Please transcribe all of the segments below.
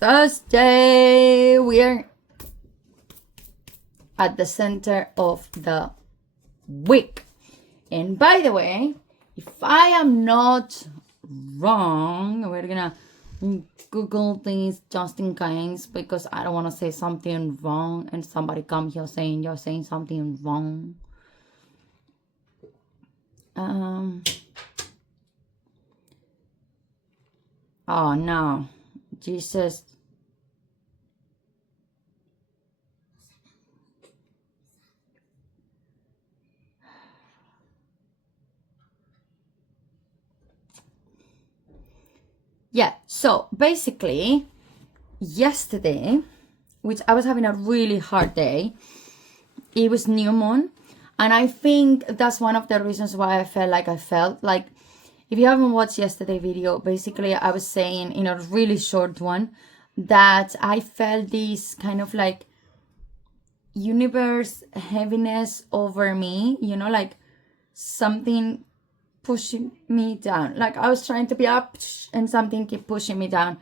Thursday. We're at the center of the week. And by the way, if I am not wrong, we're gonna Google things just in case, because I don't want to say something wrong and somebody come here saying you're saying something wrong. Oh no, Jesus. Yeah, so basically, yesterday, which I was having a really hard day, it was new moon. And I think that's one of the reasons why I felt like, if you haven't watched yesterday's video, basically I was saying in a really short one that I felt this kind of like universe heaviness over me, you know, like something pushing me down. Like I was trying to be up and something keep pushing me down.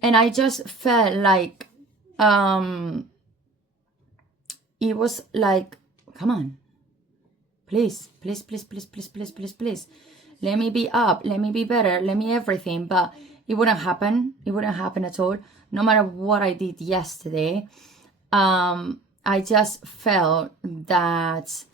And I just felt like it was like, come on, please, please, please, please, please, please, please, please. Let me be up, let me be better, let me everything. But it wouldn't happen. It wouldn't happen at all. No matter what I did yesterday, I just felt that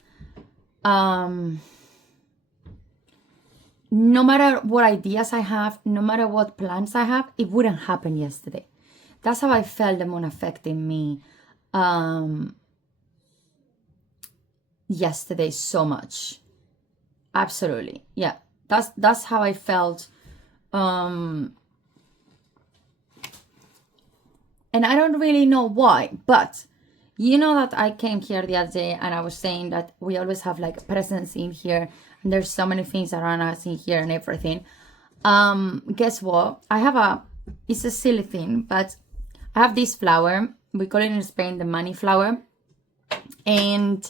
no matter what ideas I have, no matter what plans I have, it wouldn't happen yesterday. That's how I felt the moon affecting me yesterday so much. Absolutely. Yeah. That's how I felt. And I don't really know why, but you know that I came here the other day and I was saying that we always have like presence in here and there's so many things around us in here and everything. Guess what? It's a silly thing, but I have this flower. We call it in Spain the money flower. And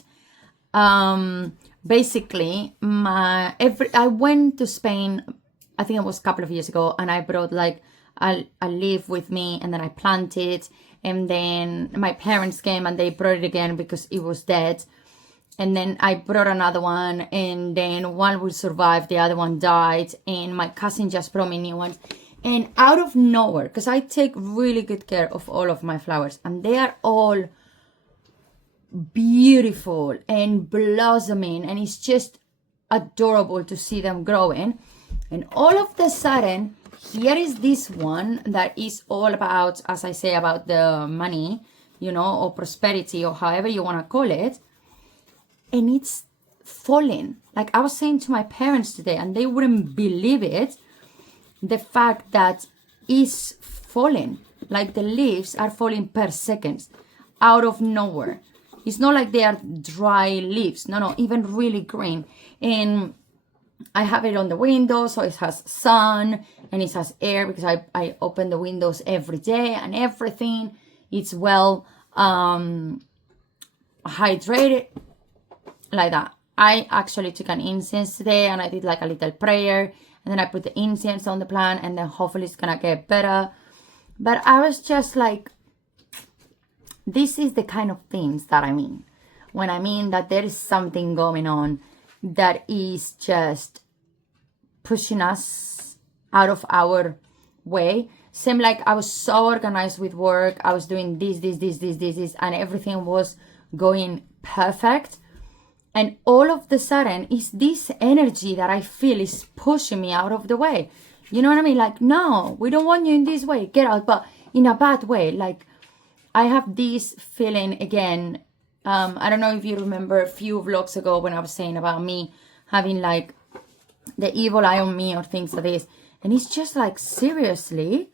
basically I went to Spain, I think it was a couple of years ago, and I brought like a leaf with me, and then I planted, and then my parents came and they brought it again because it was dead, and then I brought another one, and then one would survive, the other one died, and my cousin just brought me new ones. And out of nowhere, because I take really good care of all of my flowers, and they are all beautiful and blossoming, and it's just adorable to see them growing. And all of the sudden, here is this one that is all about, as I say, about the money, you know, or prosperity, or however you want to call it. And it's falling. Like I was saying to my parents today, and they wouldn't believe it, the fact that it's falling. Like the leaves are falling per second, out of nowhere. It's not like they are dry leaves. No, even really green. And I have it on the window, so it has sun and it has air, because I open the windows every day and everything. It's well hydrated, like that. I actually took an incense today and I did like a little prayer, and then I put the incense on the plant, and then hopefully it's gonna get better. But I was just like, this is the kind of things that I mean when I mean that there is something going on that is just pushing us out of our way. Same like I was so organized with work. I was doing this, and everything was going perfect. And all of the sudden, it's this energy that I feel is pushing me out of the way. You know what I mean? Like, no, we don't want you in this way. Get out, but in a bad way. Like, I have this feeling again. I don't know if you remember a few vlogs ago when I was saying about me having like the evil eye on me or things like this. And it's just like, seriously,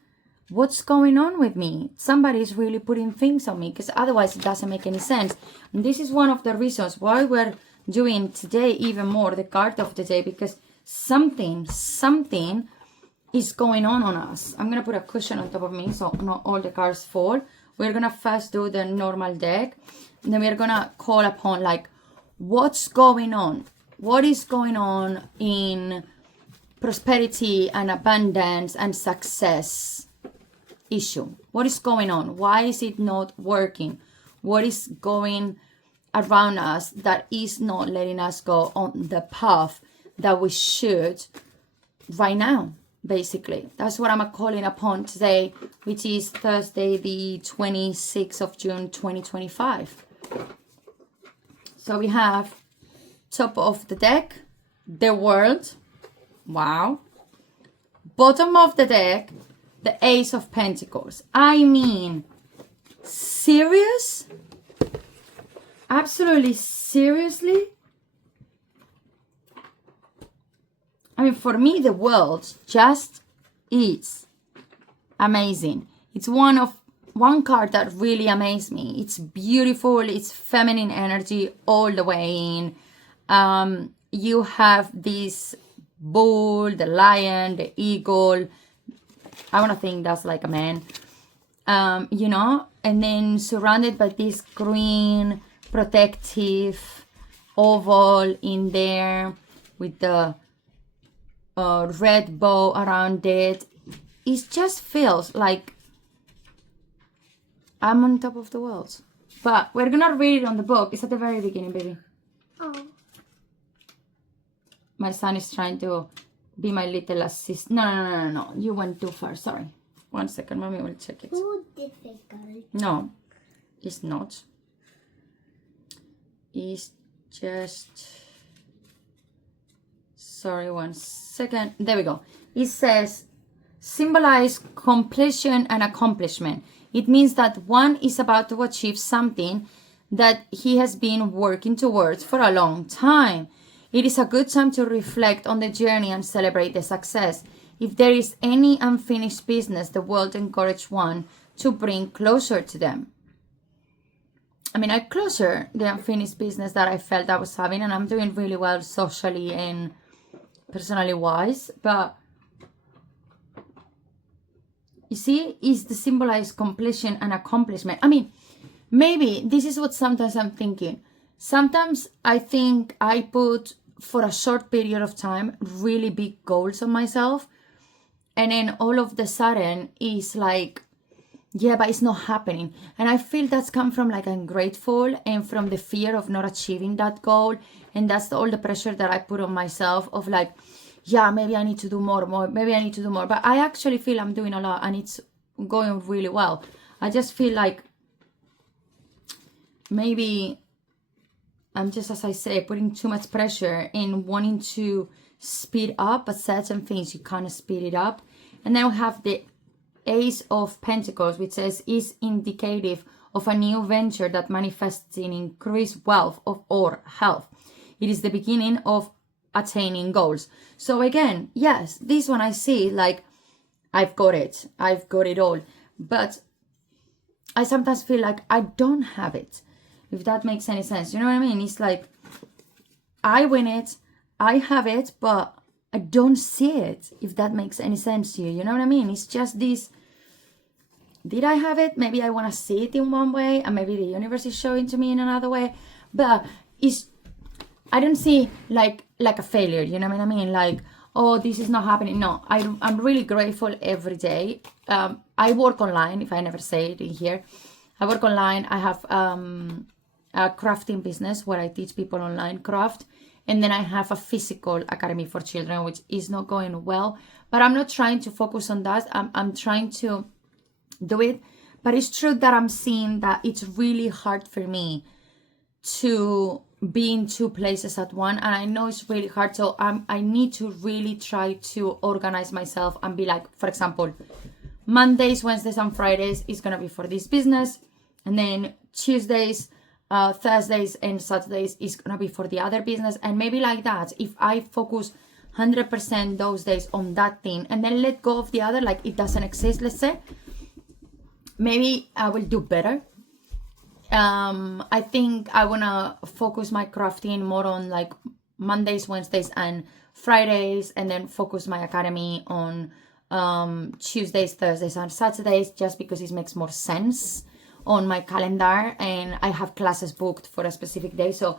what's going on with me? Somebody's really putting things on me, because otherwise it doesn't make any sense. And this is one of the reasons why we're doing today even more the card of the day, because something is going on us. I'm going to put a cushion on top of me so not all the cards fall. We're going to first do the normal deck. And then we're going to call upon like, what's going on? What is going on in prosperity and abundance and success issue? What is going on? Why is it not working? What is going around us that is not letting us go on the path that we should right now? Basically, that's what I'm calling upon today, which is Thursday, the 26th of June, 2025. So we have top of the deck, the world. Wow. Bottom of the deck, the Ace of Pentacles. I mean, serious? Absolutely seriously? I mean, for me, the world just is amazing. It's one card that really amazed me. It's beautiful. It's feminine energy all the way in. You have this bull, the lion, the eagle. I want to think that's like a man. And then surrounded by this green protective oval in there with the red bow around it. It just feels like I'm on top of the world. But we're gonna read it on the book. It's at the very beginning, baby. Oh. My son is trying to be my little assist. No. You went too far. Sorry. 1 second. Mommy will check it. Too difficult. No, it's not. It's just... Sorry, 1 second. There we go. It says, symbolize completion and accomplishment. It means that one is about to achieve something that he has been working towards for a long time. It is a good time to reflect on the journey and celebrate the success. If there is any unfinished business, the world encourages one to bring closure to them. I mean, I closure the unfinished business that I felt I was having, and I'm doing really well socially and personally wise, but you see, is the symbolized completion and accomplishment. I mean, maybe this is what sometimes I'm thinking. Sometimes I think I put for a short period of time really big goals on myself, and then all of the sudden it's like, yeah, but it's not happening. And I feel that's come from like I'm grateful and from the fear of not achieving that goal. And that's all the pressure that I put on myself of like, yeah, maybe I need to do more, maybe I need to do more. But I actually feel I'm doing a lot and it's going really well. I just feel like maybe I'm just, as I say, putting too much pressure in wanting to speed up, but certain things you can't speed it up. And then we have the Ace of Pentacles, which says is indicative of a new venture that manifests in increased wealth or health. It is the beginning of attaining goals. So again, yes, this one I see like I've got it all, but I sometimes feel like I don't have it, if that makes any sense. You know what I mean? It's like I win it, I have it, but I don't see it, if that makes any sense to you. You know what I mean? It's just this, did I have it? Maybe I want to see it in one way, and maybe the universe is showing to me in another way, but it's, I don't see like a failure, you know what I mean? Like, oh, this is not happening. No, I'm really grateful every day. I work online, if I never say it in here. I work online. I have a crafting business where I teach people online craft. And then I have a physical academy for children, which is not going well. But I'm not trying to focus on that. I'm trying to do it. But it's true that I'm seeing that it's really hard for me to be in two places at once, and I know it's really hard. So I need to really try to organize myself and be like, for example, Mondays, Wednesdays, and Fridays is gonna be for this business, and then Tuesdays, Thursdays, and Saturdays is gonna be for the other business. And maybe like that, if I focus 100% those days on that thing and then let go of the other, like it doesn't exist, let's say, maybe I will do better. I think I want to focus my crafting more on like Mondays, Wednesdays, and Fridays, and then focus my academy on Tuesdays, Thursdays, and Saturdays, just because it makes more sense on my calendar, and I have classes booked for a specific day. So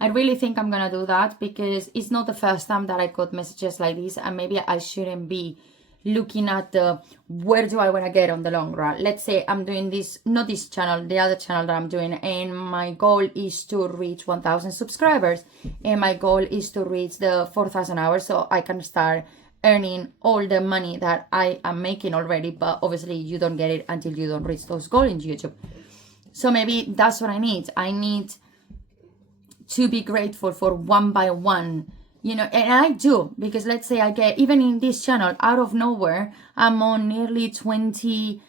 I really think I'm gonna do that, because it's not the first time that I got messages like this, and maybe I shouldn't be looking at the where do I want to get on the long run. Let's say I'm doing this, not this channel, the other channel that I'm doing, and my goal is to reach 1,000 subscribers, and my goal is to reach the 4,000 hours so I can start earning all the money that I am making already. But obviously you don't get it until you don't reach those goals in YouTube. So maybe that's what I need. I need to be grateful for one by one, you know, and I do, because let's say I get, even in this channel, out of nowhere, I'm on nearly 20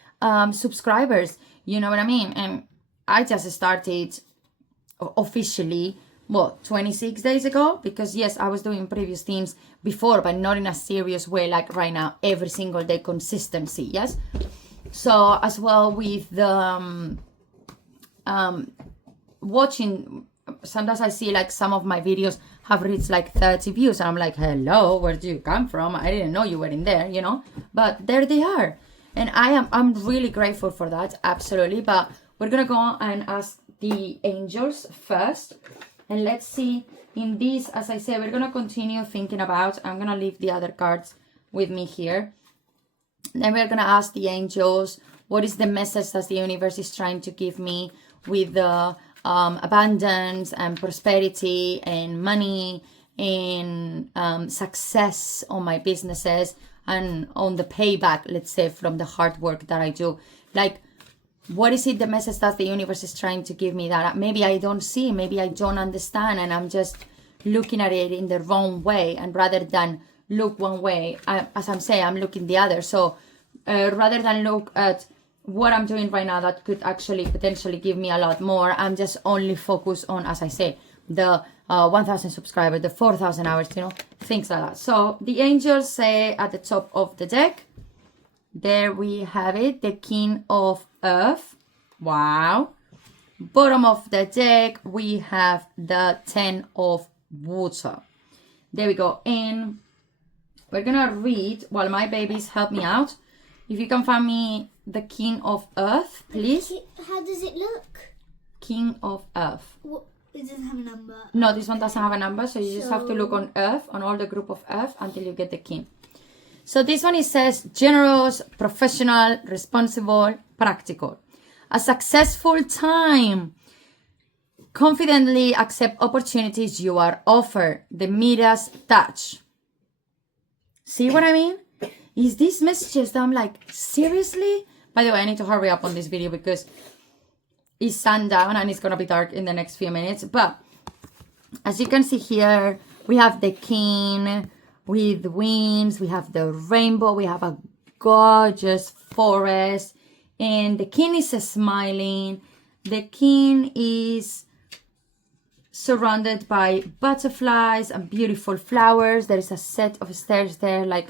subscribers, you know what I mean? And I just started officially, 26 days ago, because yes, I was doing previous things before, but not in a serious way like right now, every single day consistency, yes? So as well with the watching, sometimes I see like some of my videos have reached like 30 views, and I'm like, hello, where do you come from? I didn't know you were in there, you know, but there they are, and I'm really grateful for that, absolutely. But we're gonna go and ask the angels first, and let's see in this, as I said, we're gonna continue thinking about, I'm gonna leave the other cards with me here, then we're gonna ask the angels, what is the message that the universe is trying to give me with the abundance and prosperity and money and success on my businesses and on the payback, let's say, from the hard work that I do. Like, what is it, the message that the universe is trying to give me that maybe I don't see, maybe I don't understand, and I'm just looking at it in the wrong way, and rather than look one way, as I'm saying, I'm looking the other. So rather than look at what I'm doing right now that could actually potentially give me a lot more, I'm just only focused on, as I say, the 1,000 subscribers, the 4,000 hours, you know, things like that. So the angels say at the top of the deck, there we have it, the King of Earth. Wow. Bottom of the deck, we have the 10 of Water. There we go. And we're gonna read, while my babies help me out, if you can find me the King of Earth, please. How does it look? King of Earth. What? It doesn't have a number. No, this one doesn't have a number, so you just have to look on Earth, on all the group of Earth, until you get the King. So this one, it says generous, professional, responsible, practical. A successful time. Confidently accept opportunities you are offered. The Midas touch. See what I mean? Is these messages that I'm like, seriously? By the way, I need to hurry up on this video because it's sundown and it's gonna be dark in the next few minutes. But as you can see here, we have the King with wings, we have the rainbow, we have a gorgeous forest, and the King is smiling. The King is surrounded by butterflies and beautiful flowers. There is a set of stairs there, like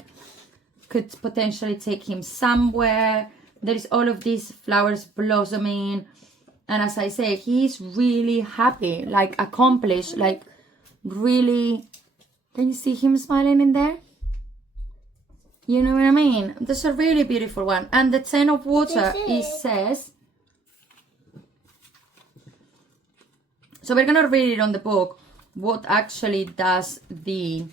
could potentially take him somewhere. There is all of these flowers blossoming, and as I say, he's really happy, like accomplished, like really. Can you see him smiling in there? You know what I mean? That's a really beautiful one. And the 10 of Water, it says, so we're gonna read it on the book, what actually does the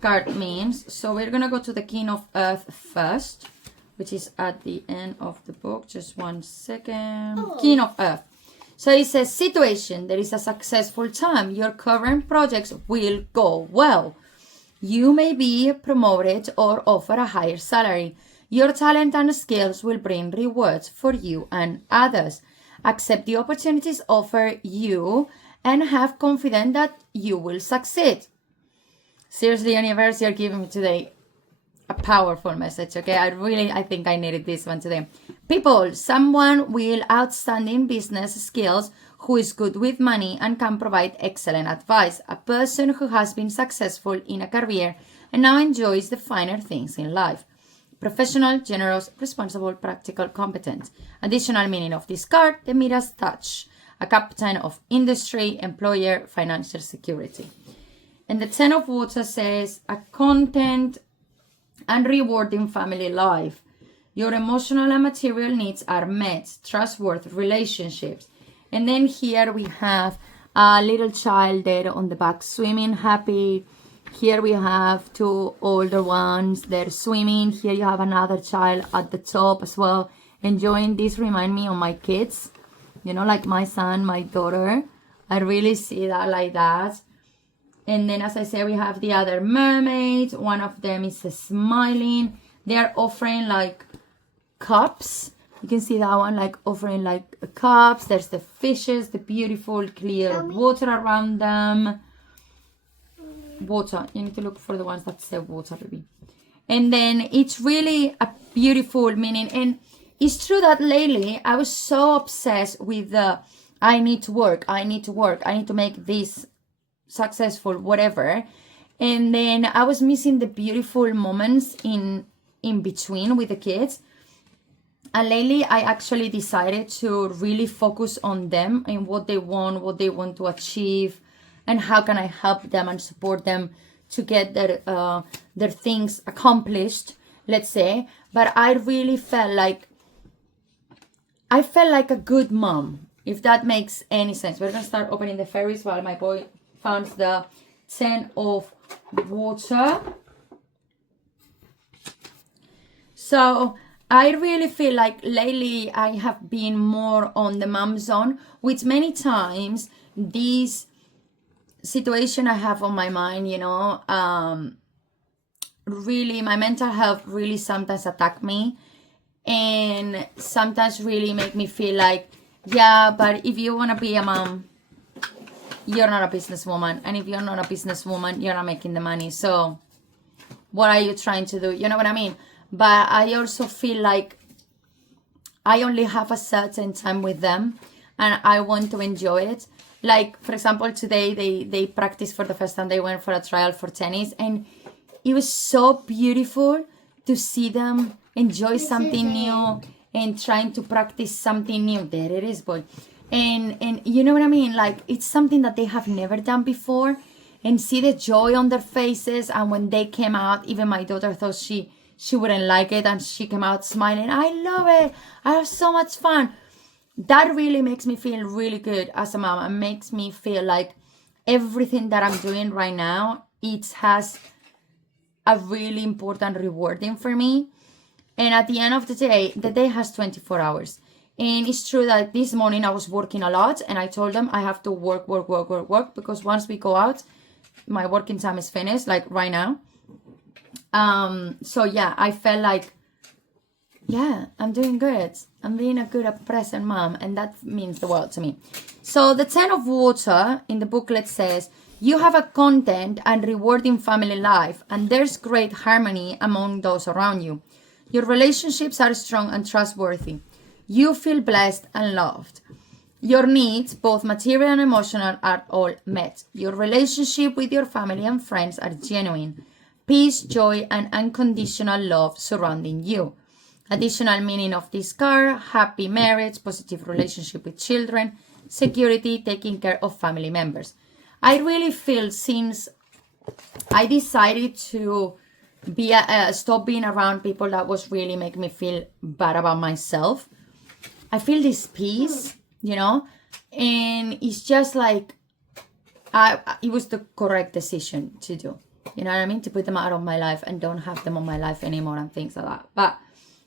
card means. So we're gonna go to the King of Earth first, which is at the end of the book. Just 1 second. Oh. King of Earth. So it says, situation, there is a successful time. Your current projects will go well. You may be promoted or offer a higher salary. Your talent and skills will bring rewards for you and others. Accept the opportunities offered you and have confidence that you will succeed. Seriously, universe, you're giving me today a powerful message, okay? I think I needed this one today. People, someone with outstanding business skills who is good with money and can provide excellent advice. A person who has been successful in a career and now enjoys the finer things in life. Professional, generous, responsible, practical, competent. Additional meaning of this card, the Midas touch. A captain of industry, employer, financial security. And the 10 of Water says, a content and rewarding family life. Your emotional and material needs are met. Trustworthy relationships. And then here we have a little child there on the back, swimming, happy. Here we have two older ones. They're swimming. Here you have another child at the top as well, enjoying. This remind me of my kids, you know, like my son, my daughter. I really see that like that. And then, as I said, we have the other mermaids. One of them is smiling. They are offering like cups. You can see that one, like offering like cups. There's the fishes, the beautiful clear water around them. Water. You need to look for the ones that say water, baby. And then it's really a beautiful meaning. And it's true that lately I was so obsessed with the I need to work, I need to make this successful, whatever. And then I was missing the beautiful moments in between with the kids. And lately I actually decided to really focus on them and what they want to achieve, and how can I help them and support them to get their things accomplished, let's say. But I really felt like a good mom, if that makes any sense. We're gonna start opening the fairies while my boy found the 10 of water. So I really feel like lately I have been more on the mom zone, which many times this situation I have on my mind, you know, really my mental health really sometimes attack me, and sometimes really make me feel like, yeah, but if you want to be a mom, you're not a businesswoman, and if you're not a businesswoman, you're not making the money, so what are you trying to do? You know what I mean? But I also feel like I only have a certain time with them, and I want to enjoy it. Like, for example, today they practiced for the first time. They went for a trial for tennis, and it was so beautiful to see them enjoy something new and trying to practice something new. There it is, boy. And you know what I mean? Like, it's something that they have never done before, and see the joy on their faces. And when they came out, even my daughter thought she wouldn't like it, and she came out smiling. I love it. I have so much fun. That really makes me feel really good as a mom, and makes me feel like everything that I'm doing right now, it has a really important rewarding for me. And at the end of the day has 24 hours. And it's true that this morning I was working a lot, and I told them I have to work, because once we go out, my working time is finished, like right now. So yeah, I felt like, yeah, I'm doing good. I'm being a good present mom, and that means the world to me. So the 10 of water in the booklet says, you have a content and rewarding family life, and there's great harmony among those around you. Your relationships are strong and trustworthy. You feel blessed and loved. Your needs, both material and emotional, are all met. Your relationship with your family and friends are genuine. Peace, joy, and unconditional love surrounding you. Additional meaning of this card: happy marriage, positive relationship with children, security, taking care of family members. I really feel, since I decided to stop being around people that was really making me feel bad about myself, I feel this peace, you know, and it's just like, it was the correct decision to do. You know what I mean? To put them out of my life and don't have them on my life anymore and things like that. But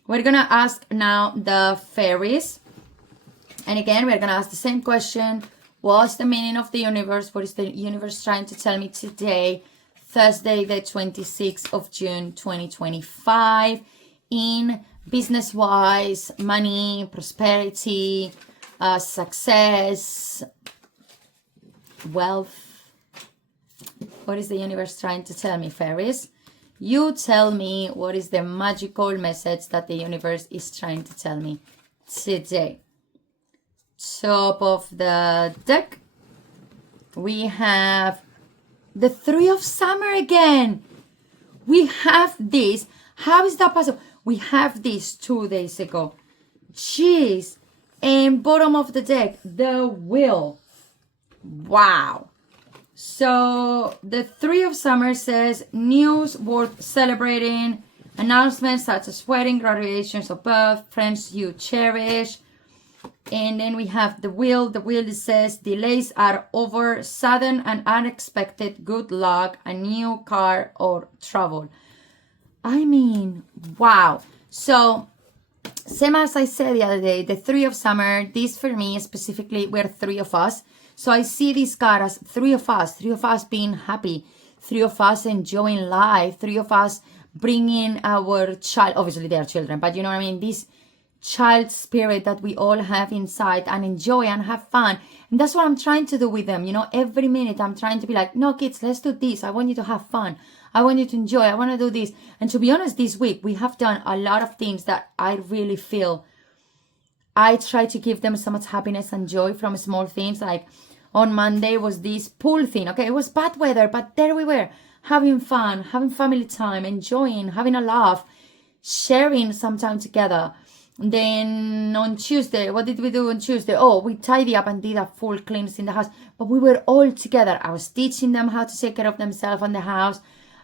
we're going to ask now the fairies. And again, we're going to ask the same question. What's the meaning of the universe? What is the universe trying to tell me today, Thursday, the 26th of June, 2025, in business-wise, money, prosperity, success, wealth? What is the universe trying to tell me, fairies? You tell me what is the magical message that the universe is trying to tell me today. Top of the deck, we have the 3 of summer again. We have this. How is that possible? We have this 2 days ago. Jeez. And bottom of the deck, the wheel. Wow. So the 3 of summer says news worth celebrating, announcements such as wedding, graduations of birth, friends you cherish. And then we have the wheel. The wheel says delays are over, sudden and unexpected good luck, a new car or travel. I mean, wow. So same as I said the other day, the 3 of summer, this for me specifically, we're 3 of us. So I see this card as 3 of us being happy, 3 of us enjoying life, 3 of us bringing our child, obviously they are children, but you know what I mean, this child spirit that we all have inside and enjoy and have fun. And that's what I'm trying to do with them. You know, every minute I'm trying to be like, no kids, let's do this. I want you to have fun. I want you to enjoy. I want to do this. And to be honest, this week we have done a lot of things that I really feel I try to give them so much happiness and joy from small things. Like on Monday was this pool thing. Okay, it was bad weather, but there we were having fun, having family time, enjoying, having a laugh, sharing some time together. Then on Tuesday, what did we do on Tuesday? Oh, we tidy up and did a full cleanse in the house. But we were all together. I was teaching them how to take care of themselves in the house.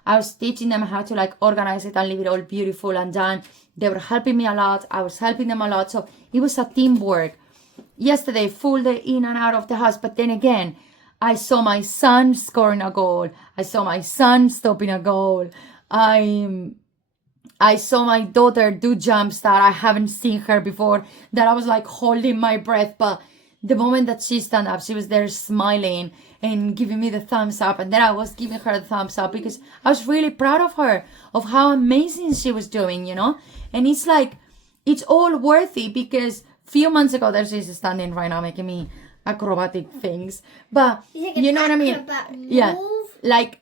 I was teaching them how to like organize it and leave it all beautiful and done. They were helping me a lot. I was helping them a lot. So it was a teamwork. Yesterday, full day in and out of the house. But then again, I saw my son scoring a goal. I saw my son stopping a goal. I saw my daughter do jumps that I haven't seen her before, that I was like holding my breath. But the moment that she stand up, she was there smiling and giving me the thumbs up. And then I was giving her the thumbs up because I was really proud of her, of how amazing she was doing, you know. And it's like, it's all worthy because few months ago, there's she's standing right now making me acrobatic things. But you know what I mean? Yeah. Like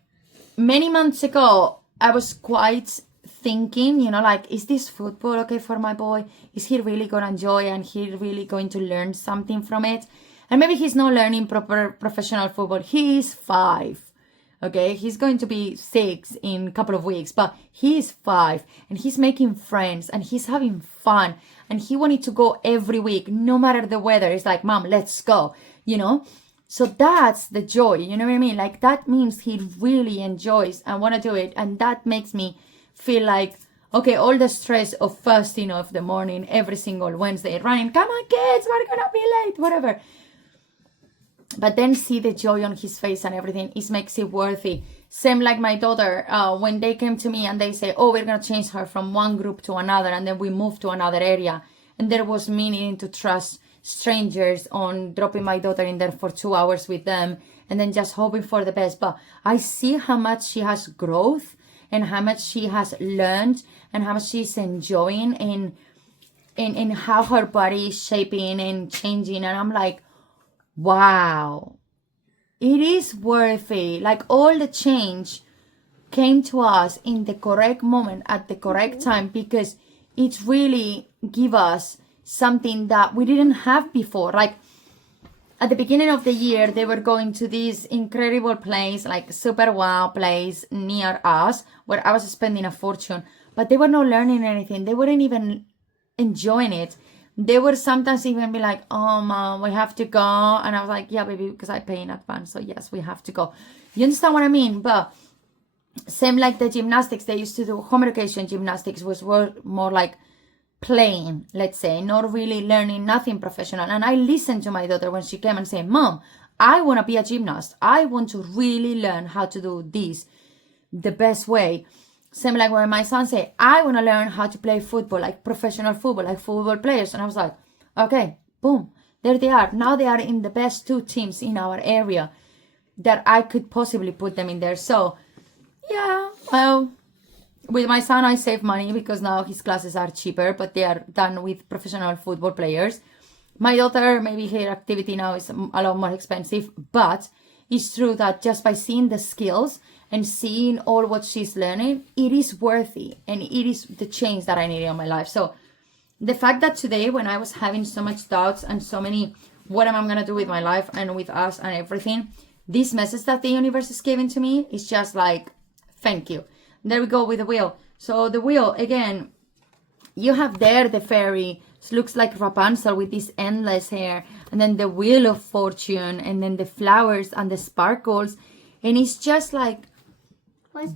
many months ago, I was quite thinking, you know, like, is this football okay for my boy? Is he really going to enjoy and he really going to learn something from it? And maybe he's not learning proper professional football. He is 5. Okay, he's going to be 6 in a couple of weeks, but he is 5 and he's making friends and he's having fun and he wanted to go every week, no matter the weather. It's like, Mom, let's go, you know? So that's the joy, you know what I mean? Like that means he really enjoys and want to do it. And that makes me feel like, okay, all the stress of first thing of the morning, every single Wednesday, running, come on kids, we're gonna be late, whatever. But then see the joy on his face and everything, it makes it worthy. Same like my daughter, when they came to me and they say, oh, we're gonna change her from one group to another, and then we move to another area. And there was me needing to trust strangers on dropping my daughter in there for 2 hours with them and then just hoping for the best. But I see how much she has growth and how much she has learned and how much she's enjoying in how her body is shaping and changing. And I'm like, wow, it is worthy. Like all the change came to us in the correct moment at the correct time, because it really give us something that we didn't have before. Like at the beginning of the year, they were going to this incredible place, like super wow place near us, where I was spending a fortune, but they were not learning anything. They weren't even enjoying it. They would sometimes even be like, oh, Mom, we have to go. And I was like, yeah, baby, because I pay in advance. So yes, we have to go. You understand what I mean? But same like the gymnastics, they used to do home education gymnastics, was more like playing, let's say, not really learning nothing professional. And I listened to my daughter when she came and said, Mom, I want to be a gymnast. I want to really learn how to do this the best way. Same like when my son said, I want to learn how to play football, like professional football, like football players. And I was like, okay, boom, there they are. Now they are in the best 2 teams in our area that I could possibly put them in there. So yeah, well, with my son, I save money because now his classes are cheaper, but they are done with professional football players. My daughter, maybe her activity now is a lot more expensive, but it's true that just by seeing the skills and seeing all what she's learning, it is worthy and it is the change that I needed in my life. So the fact that today, when I was having so much doubts and so many, what am I going to do with my life and with us and everything, this message that the universe is giving to me is just like, thank you. There we go with the wheel. So the wheel, again, you have there the fairy. It looks like Rapunzel with this endless hair. And then the wheel of fortune. And then the flowers and the sparkles. And it's just like,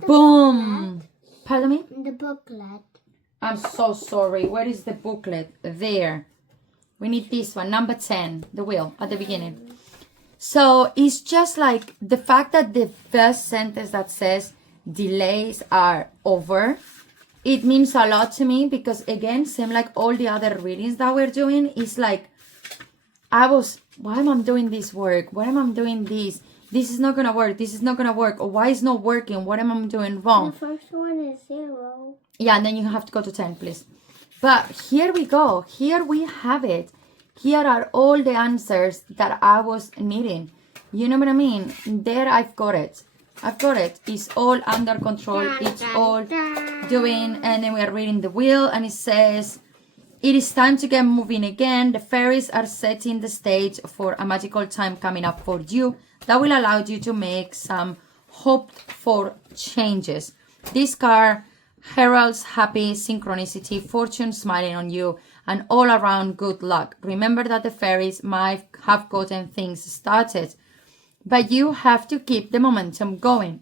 boom. Pardon me? The booklet. I'm so sorry. Where is the booklet? There. We need this one, number 10, the wheel at the beginning. So it's just like the fact that the first sentence that says delays are over, it means a lot to me because, again, same like all the other readings that we're doing, it's like why am I doing this work? Why am I doing this? This is not gonna work. This is not gonna work. Or why is not working? What am I doing wrong? The first one is 0. Yeah, and then you have to go to 10, please. But here we go. Here we have it. Here are all the answers that I was needing. You know what I mean? There I've got it. I've got it. It's all under control. It's all doing. And then we are reading the wheel and it says, it is time to get moving again. The fairies are setting the stage for a magical time coming up for you that will allow you to make some hoped for changes. This card heralds happy synchronicity, fortune smiling on you, and all around good luck. Remember that the fairies might have gotten things started, but you have to keep the momentum going.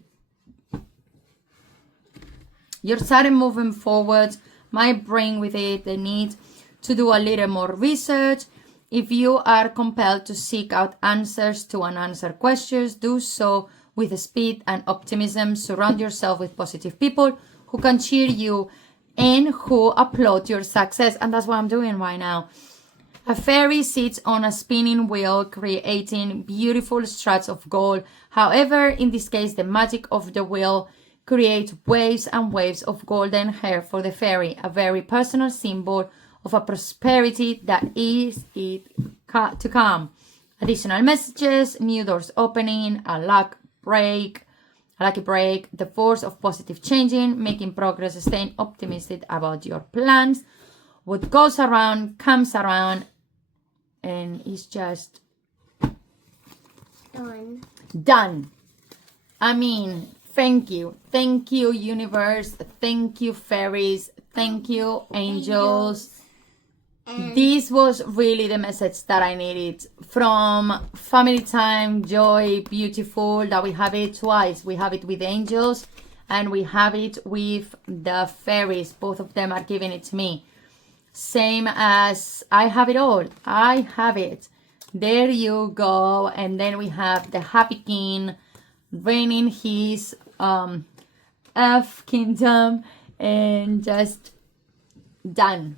Your sudden moving forward might bring with it the need to do a little more research. If you are compelled to seek out answers to unanswered questions, do so with speed and optimism. Surround yourself with positive people who can cheer you and who applaud your success. And that's what I'm doing right now. A fairy sits on a spinning wheel, creating beautiful struts of gold. However, in this case, the magic of the wheel creates waves and waves of golden hair for the fairy, a very personal symbol of a prosperity that is to come. Additional messages, new doors opening, a lucky break, the force of positive changing, making progress, staying optimistic about your plans. What goes around comes around, and it's just done. I mean, thank you, universe, thank you, fairies, thank you, angels. This was really the message that I needed from family time, joy, beautiful, that we have it twice. We have it with angels and we have it with the fairies. Both of them are giving it to me. Same as I have it all. I have it. There you go. And then we have the happy king reigning his earth kingdom and just done.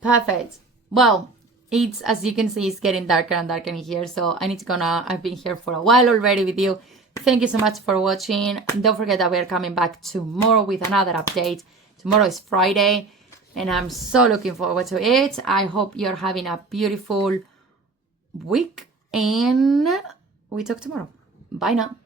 Perfect. Well, it's, as you can see, it's getting darker and darker in here, so I need to go now. I've been here for a while already with you. Thank you so much for watching. Don't forget that we are coming back tomorrow with another update. Tomorrow is Friday and I'm so looking forward to it. I hope you're having a beautiful week and we talk tomorrow. Bye now.